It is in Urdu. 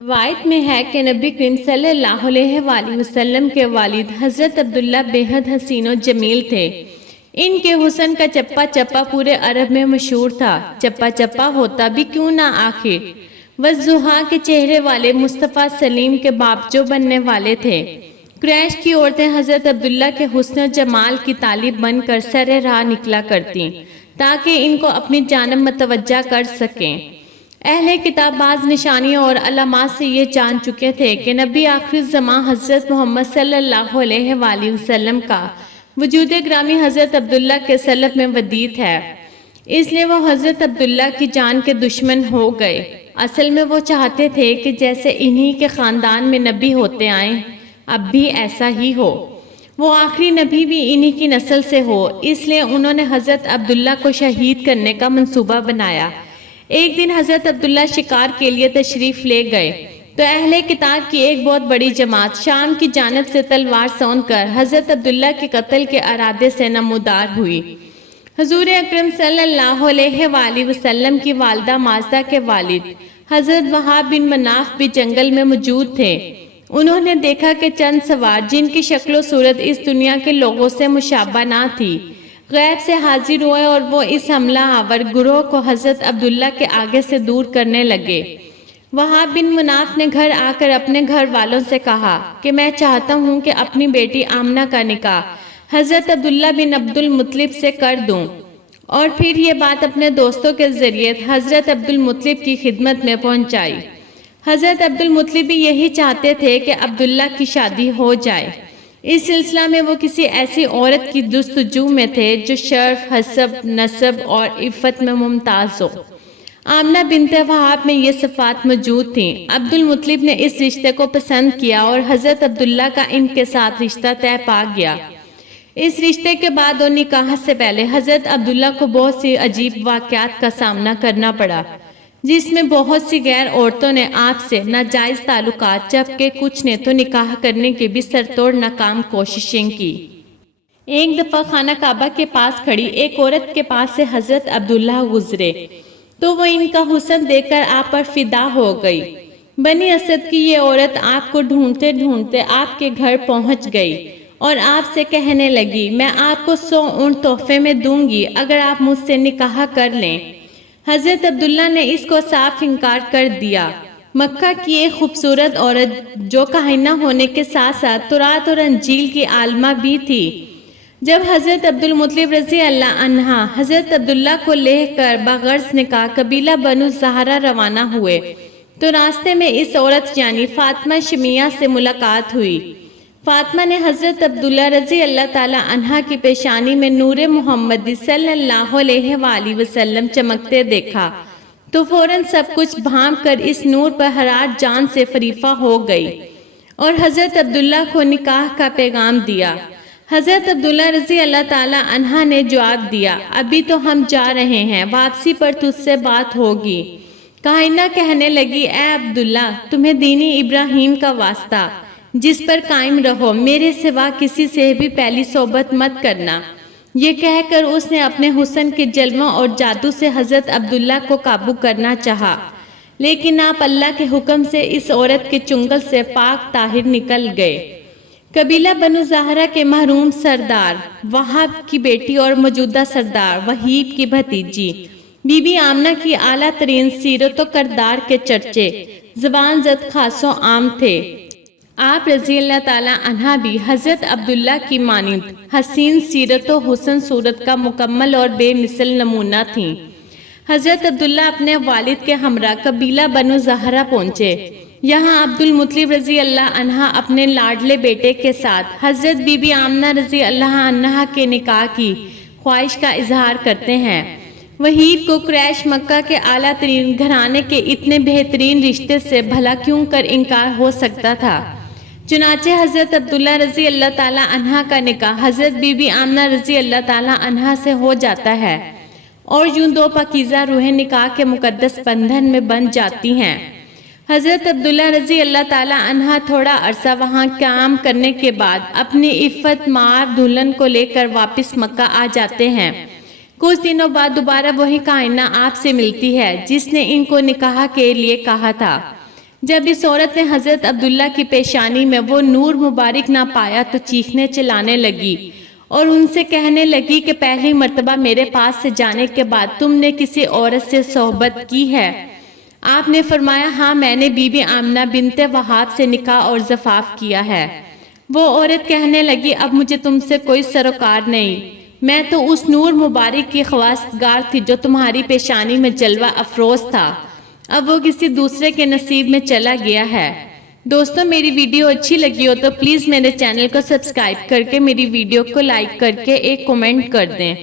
روایت میں ہے کہ نبی کریم صلی اللہ علیہ وآلہ وسلم کے والد حضرت عبداللہ بے حد حسین و جمیل تھے۔ ان کے حسن کا چپا چپا پورے عرب میں مشہور تھا۔ چپا چپا ہوتا بھی کیوں نہ آخر والضحیٰ کے چہرے والے مصطفیٰ سلیم کے باپ جو بننے والے تھے۔ قریش کی عورتیں حضرت عبداللہ کے حسن و جمال کی طالب بن کر سر راہ نکلا کرتیں تاکہ ان کو اپنی جانب متوجہ کر سکیں۔ اہل کتاب بعض نشانیوں اور علامات سے یہ جان چکے تھے کہ نبی آخر الزماں حضرت محمد صلی اللہ علیہ وآلہ وسلم کا وجود گرامی حضرت عبداللہ کے سلب میں ودیت ہے، اس لیے وہ حضرت عبداللہ کی جان کے دشمن ہو گئے۔ اصل میں وہ چاہتے تھے کہ جیسے انہی کے خاندان میں نبی ہوتے آئیں اب بھی ایسا ہی ہو، وہ آخری نبی بھی انہی کی نسل سے ہو، اس لیے انہوں نے حضرت عبداللہ کو شہید کرنے کا منصوبہ بنایا۔ ایک دن حضرت عبداللہ شکار کے لیے تشریف لے گئے تو اہل کتاب کی ایک بہت بڑی جماعت شام کی جانب سے تلوار سون کر حضرت عبداللہ کے قتل کے ارادے سے نمودار ہوئی۔ حضور اکرم صلی اللہ علیہ وآلہ وسلم کی والدہ ماجدہ کے والد حضرت وہاب بن مناف بھی جنگل میں موجود تھے۔ انہوں نے دیکھا کہ چند سوار جن کی شکل و صورت اس دنیا کے لوگوں سے مشابہ نہ تھی، غیب سے حاضر ہوئے اور وہ اس حملہ آور گروہ کو حضرت عبداللہ کے آگے سے دور کرنے لگے۔ وہاب بن مناف نے گھر آ کر اپنے گھر والوں سے کہا کہ میں چاہتا ہوں کہ اپنی بیٹی آمنہ کا نکاح حضرت عبداللہ بن عبد المطلب سے کر دوں، اور پھر یہ بات اپنے دوستوں کے ذریعے حضرت عبد المطلب کی خدمت میں پہنچائی۔ حضرت عبد المطلب بھی یہی چاہتے تھے کہ عبداللہ کی شادی ہو جائے۔ اس سلسلہ میں وہ کسی ایسی عورت کی جستجو میں تھے جو شرف، حسب، نسب اور عفت میں ممتاز ہو۔ آمنہ بنت وہاب میں یہ صفات موجود تھیں۔ عبد المطلب نے اس رشتے کو پسند کیا اور حضرت عبداللہ کا ان کے ساتھ رشتہ طے پا گیا۔ اس رشتے کے بعد اور نکاح سے پہلے حضرت عبداللہ کو بہت سی عجیب واقعات کا سامنا کرنا پڑا، جس میں بہت سی غیر عورتوں نے آپ سے ناجائز تعلقات، جبکہ کچھ نے تو نکاح کرنے کی بھی سرتوڑ ناکام کوششیں کی۔ ایک دفعہ خانہ کعبہ کے پاس کھڑی ایک عورت کے پاس سے حضرت عبداللہ گزرے تو وہ ان کا حسن دیکھ کر آپ پر فدا ہو گئی۔ بنی اسد کی یہ عورت آپ کو ڈھونڈتے ڈھونڈتے آپ کے گھر پہنچ گئی اور آپ سے کہنے لگی، میں آپ کو 100 اونٹ تحفے میں دوں گی اگر آپ مجھ سے نکاح کر لیں۔ حضرت عبداللہ نے اس کو صاف انکار کر دیا۔ مکہ کی ایک خوبصورت عورت جو کاہنہ ہونے کے ساتھ ساتھ تورات اور انجیل کی عالمہ بھی تھی، جب حضرت عبد المطلب رضی اللہ عنہ حضرت عبداللہ کو لے کر بغرض نکاح قبیلہ بنو زہرہ روانہ ہوئے تو راستے میں اس عورت یعنی فاطمہ شمیہ سے ملاقات ہوئی۔ فاطمہ نے حضرت عبداللہ رضی اللہ تعالی عنہ کی پیشانی میں نور محمدی صلی اللہ علیہ وآلہ وسلم چمکتے دیکھا تو فوراً سب کچھ بھانپ کر اس نور پر حرارت جان سے فریفہ ہو گئی اور حضرت عبداللہ کو نکاح کا پیغام دیا۔ حضرت عبداللہ رضی اللہ تعالی عنہ نے جواب دیا، ابھی تو ہم جا رہے ہیں، واپسی پر تجھ سے بات ہوگی۔ کائنہ کہنے لگی، اے عبداللہ، تمہیں دینی ابراہیم کا واسطہ، جس پر قائم رہو، میرے سوا کسی سے بھی پہلی صحبت مت کرنا۔ یہ کہہ کر اس نے اپنے حسن کے جلووں اور جادو سے حضرت عبداللہ کو قابو کرنا چاہا، لیکن آپ اللہ کے حکم سے اس عورت کے چنگل سے پاک طاہر نکل گئے۔ قبیلہ بنو زہرہ کے محروم سردار وہاب کی بیٹی اور موجودہ سردار وہیب کی بھتیجی بی بی آمنہ کی اعلیٰ ترین سیرت و کردار کے چرچے زبان زد خاصوں عام تھے۔ آپ رضی اللہ تعالی عنہ بھی حضرت عبداللہ کی مانند حسین سیرت و حسن صورت کا مکمل اور بے مثل نمونہ تھیں۔ حضرت عبداللہ اپنے والد کے ہمراہ قبیلہ بنو زہرہ پہنچے۔ یہاں عبد المطلب رضی اللہ عنہ اپنے لاڈلے بیٹے کے ساتھ حضرت بی بی آمنہ رضی اللہ عنہ کے نکاح کی خواہش کا اظہار کرتے ہیں۔ وہیب کو قریش مکہ کے اعلیٰ ترین گھرانے کے اتنے بہترین رشتے سے بھلا کیوں کر انکار ہو سکتا تھا؟ چنانچہ حضرت عبداللہ رضی اللہ تعالی عنہ کا نکاح حضرت بی بی آمنہ رضی اللہ تعالی عنہ سے ہو جاتا ہے اور یوں دو پاکیزہ روحیں نکاح کے مقدس بندھن میں بن جاتی ہیں۔ حضرت عبداللہ رضی اللہ تعالی عنہ تھوڑا عرصہ وہاں قیام کرنے کے بعد اپنی عفت مآب دلہن کو لے کر واپس مکہ آ جاتے ہیں۔ کچھ دنوں بعد دوبارہ وہی کائنہ آپ سے ملتی ہے جس نے ان کو نکاح کے لیے کہا تھا۔ جب اس عورت نے حضرت عبداللہ کی پیشانی میں وہ نور مبارک نہ پایا تو چیخنے چلانے لگی اور ان سے کہنے لگی کہ پہلی مرتبہ میرے پاس سے جانے کے بعد تم نے کسی عورت سے صحبت کی ہے؟ آپ نے فرمایا ہاں، میں نے بی بی آمنہ بنت وہاب سے نکاح اور زفاف کیا ہے۔ وہ عورت کہنے لگی اب مجھے تم سے کوئی سروکار نہیں، میں تو اس نور مبارک کی خواستگار تھی جو تمہاری پیشانی میں جلوہ افروز تھا، اب وہ کسی دوسرے کے نصیب میں چلا گیا ہے۔ دوستو، میری ویڈیو اچھی لگی ہو تو پلیز میرے چینل کو سبسکرائب کر کے میری ویڈیو کو لائک کر کے ایک کمنٹ کر دیں۔